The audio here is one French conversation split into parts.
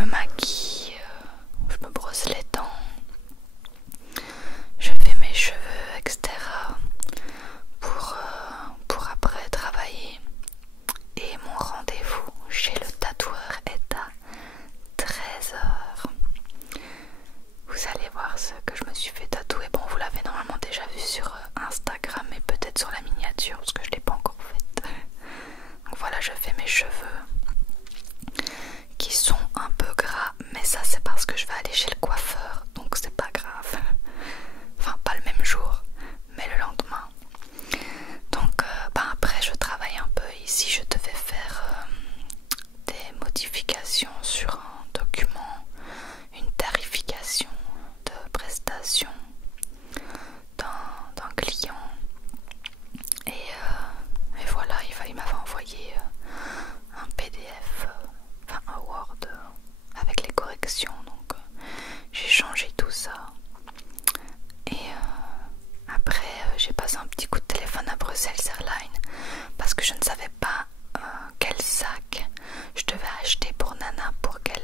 me maquille, je me brosse les dents, je fais mes cheveux, etc. pour après travailler. Et mon rendez-vous chez le tatoueur est à 13 heures. Vous allez voir ce que je me suis fait tatouer. Bon, vous l'avez normalement déjà vu sur Instagram, mais peut-être sur la miniature parce que je ne l'ai pas encore faite. Donc voilà, je fais mes cheveux qui sont un peu gras, mais ça c'est parce que je vais aller chez le coiffeur, donc c'est pas grave. Enfin, pas le même jour, mais le lendemain. Donc après je travaille un peu ici. Je devais faire des modifications sur un document, une tarification de prestation d'un client. Et voilà, il m'avait envoyé un PDF, enfin un Word avec les corrections. Donc j'ai changé tout ça. Et après j'ai passé un petit coup de téléphone à Bruxelles Airlines parce que je ne savais pas quel sac je devais acheter pour Nana pour qu'elle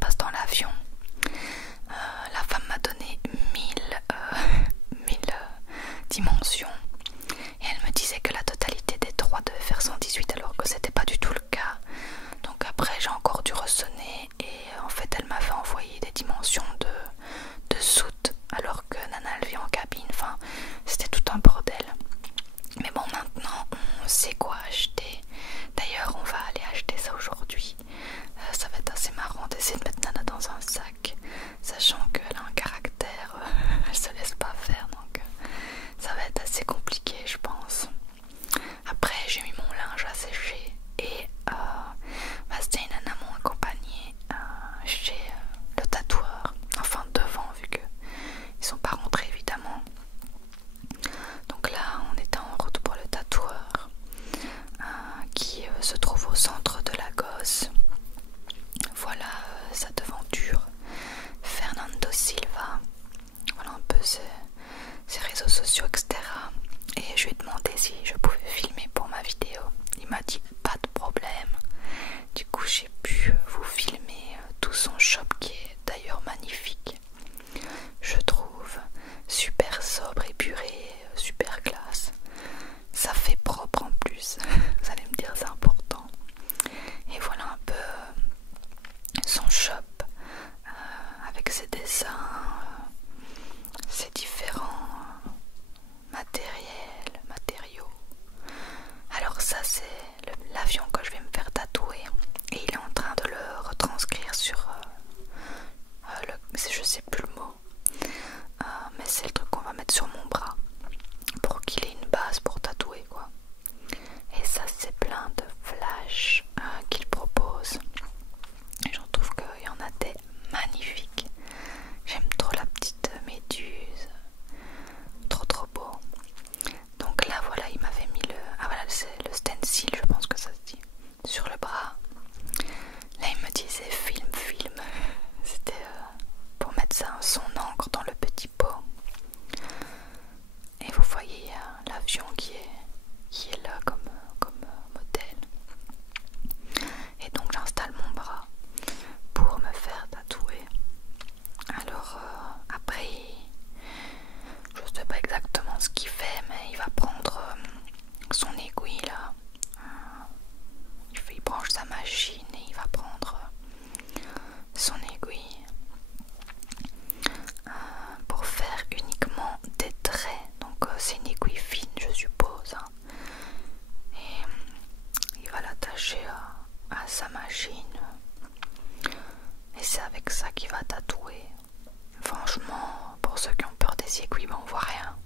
passe dans l'avion. La femme m'a donné 1000 dimensions et elle me disait que la totalité des 3 devait faire 118 alors que c'était pas du tout le cas. Donc après j'ai encore dû ressonner et en fait elle m'avait envoyé des dimensions de soute alors que Nana elle vit en cabine. Enfin c'était tout un bordel. Mais bon, maintenant on sait quoi acheter. D'ailleurs on va aller acheter ça aujourd'hui. Ça va être assez marrant d'essayer de mettre Nana dans un sac, sachant qu'elle a un caractère, elle se laisse pas faire, donc ça va être assez compliqué je pense. Après j'ai mis mon linge à sécher et Bastien et Nana m'ont accompagné chez le tatoueur, enfin devant vu que ils sont pas rentrés évidemment. Donc là on était en route pour le tatoueur qui se trouve au centre de Lagos. Voilà sa devanture, Fernando Silva. Voilà un peu ses réseaux sociaux, etc. Et je lui ai demandé si je pouvais filmer pour ma vidéo. Il m'a dit pas de problème. Du coup j'ai pu vous filmer tout son shop qui est d'ailleurs magnifique. Je trouve super sobre, épuré, super classe. Ça fait propre en plus. Vous allez me dire c'est important. Et voilà un peu son shop avec ses dessins, ses différents matériaux. Alors ça c'est l'avion que je vais me faire tatouer et il est en train de le retranscrire sur je sais plus le mot, mais c'est le truc qu'on va mettre sur mon bras pour qu'il ait une base pour tatouer quoi. Et ça c'est plein de flash qu'il propose. Et j'en trouve qu'il y en a des magnifiques. J'aime trop la petite méduse, trop beau. Donc là voilà, il m'avait mis voilà, c'est le stencil, je pense que ça se dit, sur le bras. Là il me disait film. C'était pour mettre ça, son encre dans le petit pot. Et vous voyez l'avion qui est là comme modèle. Et donc j'installe mon bras pour me faire tatouer. Alors après je ne sais pas exactement ce qu'il fait, mais il va prendre son aiguille là, il branche sa machine et il va prendre son aiguille pour faire uniquement des traits. Donc c'est une aiguille fine je suppose, hein. Et il va l'attacher à sa machine et c'est avec ça qu'il va tatouer. Franchement, pour ceux qui ont peur des aiguilles, ben on voit rien.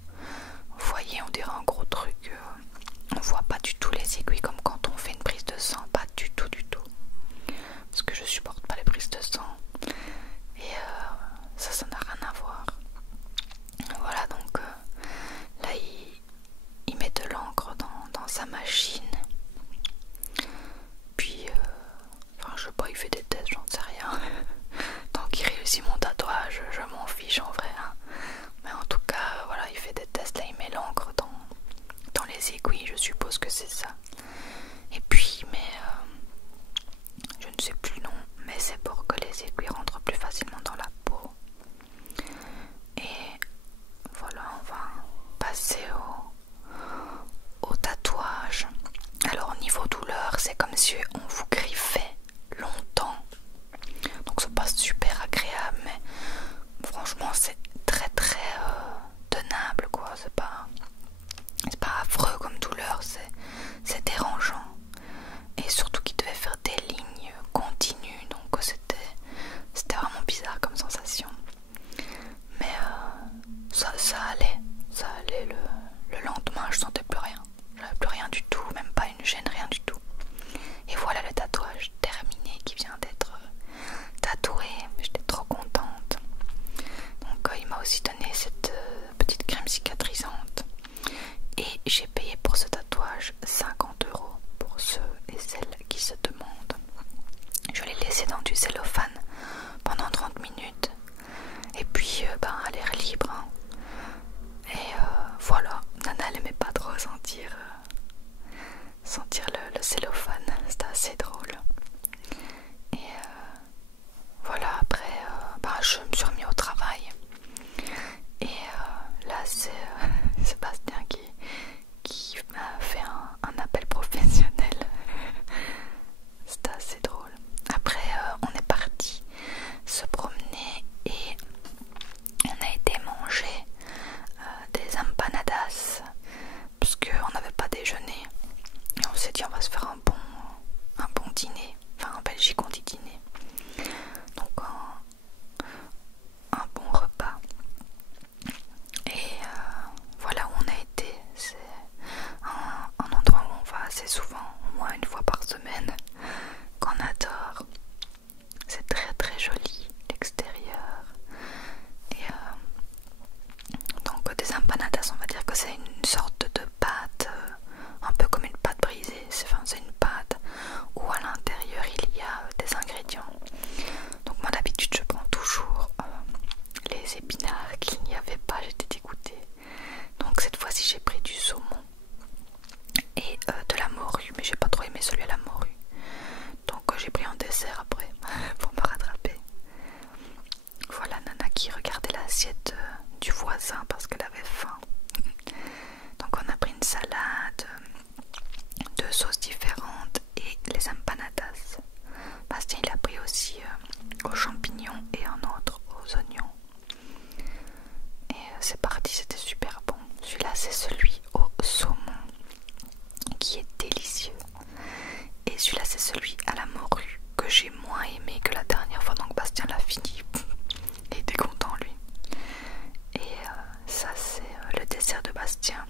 Vous voyez, on dirait un gros truc. On voit pas du tout les aiguilles comme quand on fait une prise de sang, pas du tout. Parce que je supporte pas les prises de sang. Et ça n'a rien à voir. Voilà, donc là il met de l'encre dans sa machine. Puis, enfin je sais pas, il fait des tests, j'en sais rien. Tant qu'il réussit mon tatouage, je m'en fiche en vrai, hein. Mais en tout cas, voilà, il fait des tests, là il met l'encre dans les aiguilles, je suppose que c'est ça. Et puis il met biscuit à la morue que j'ai moins aimé que la dernière fois, donc Bastien l'a fini. Il était content lui. Et ça c'est le dessert de Bastien.